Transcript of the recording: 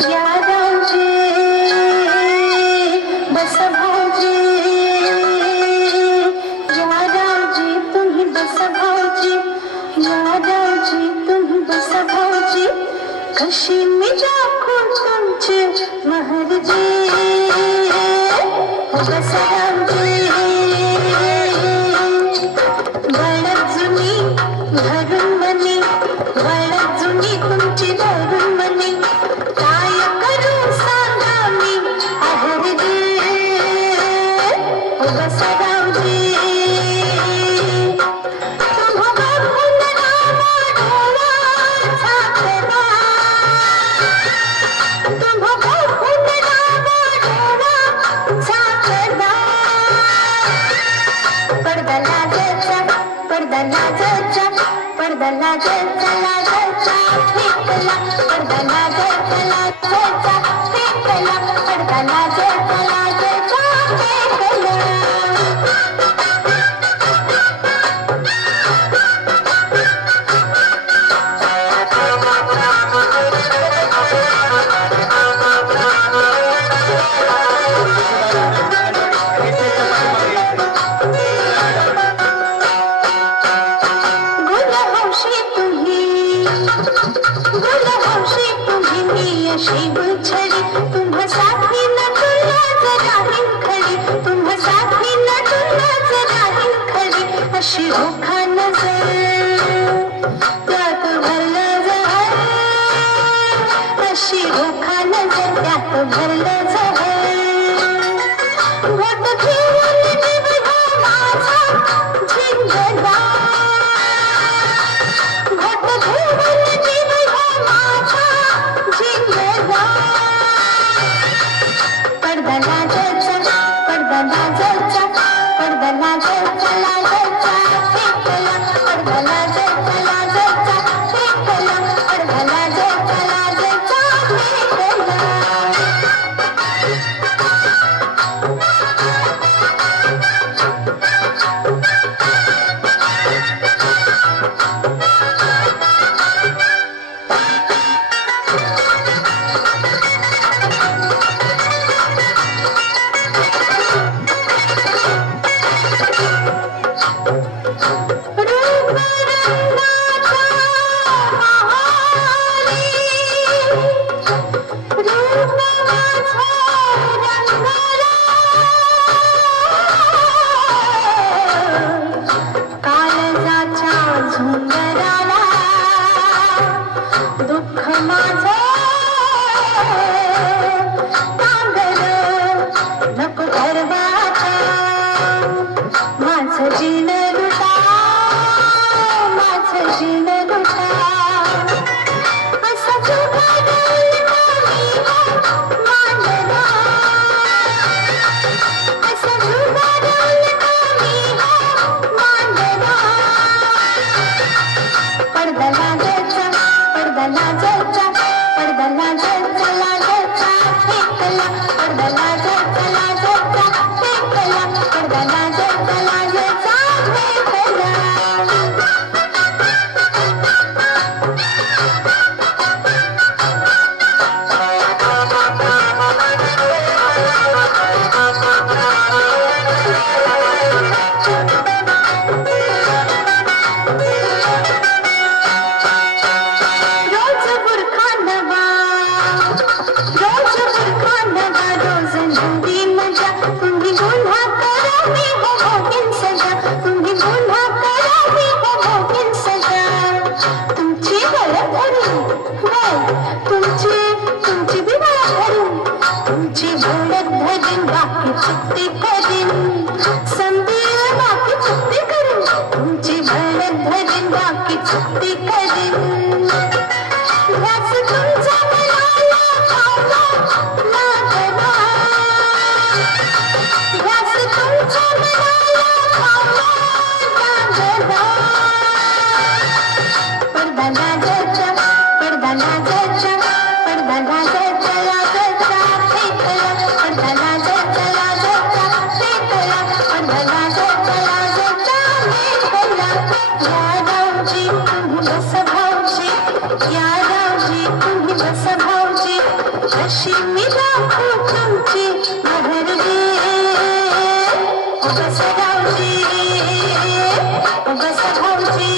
यादवजी बस भाऊजी, यादवजी तुम्ही बस भाऊजी, यादवजी तुम्ही बस भाऊजी, कशी मी दाखवू तुमची महरजी बस भाऊजी. वळत जुनी भरून मनी, वळत जुनी तुमची भरून मनी, काय करू सांगा मी आहरजी बस भाऊजी. तुम्हा बघून नावा डोळा झाकला, तुम्हा बघून नावा डोळा झाकला, पडदा लाजायचा, पडदा लाजायचा, पडदा लाजायचा, लाजायचा फेकला, पडदा लाजायचा, लाजायचा फेकला, पडदा लाजायचा, लाजायचा फेकला. गुलहौशी तुम्ही, गुलहौशी तुम्ही मी अशी गुलछडी, तुम्हा साथी नटुला जरा हिंखडी, तुम्हा साथी नटुला जरा हिंखडी, अशी रोखा नजर त्यात भरलं जहर, अशी रोखा नजर त्यात भरलं जहर. घोट घेऊन निभला माझा झिंगला, घोट घेऊन निभला माझा झिंगला, पडदा लाजायचा, पडदा लाजायचा, पडदा लाजायचा, लाजायचा फेकला, पडदा लाजायचा, लाजायचा फेकला, पडदा लाजायचा, लाजायचा फेकला. काळजाच्या झुंबराला दुःख माझं तांगलं नको गर्वाचा, माझं जीन लुटा, माझं जीन लुटा, असं जुगाडून मी मांडला, असं जुगाडून मी मांडला, पडदा लाजायचा, पडदा लाजायचा, पडदा लाजायचा, लाजायचा फेकला, पडदा लाजायचा, लाजायचा फेकला, पडदा लाजायचा, लाजायचा फेकला. रोज बुरखा नवा, रोज बुरखा नवा, रोज नवी मजा, तुम्ही गुन्हा करा मी हो भोगीन सजा, तुम्ही गुन्हा करा मी हो भोगीन सजा. तुमची गळत धरून तुमची बी गळत धरून, तुमची गळत धरून बाकी चुकती करीन, संधी बाकी चुकती करीन, तुमची गळत धरून बाकी चुकती करीन. ह्याच तुमचा मनाला भावला लागला, ह्याच तुमचा मनाला भावला लागला, पडदा लाजायचा, पडदा लाजायचा, पडदा लाजायचा, लाजायचा फेकला, पडदा लाजायचा, लाजायचा फेकला, पडदा लाजायचा, लाजायचा फेकला. यादवजी तुम्ही बस नशीब राखो तुमचे आहरवे बस भाऊजी बस भाऊजी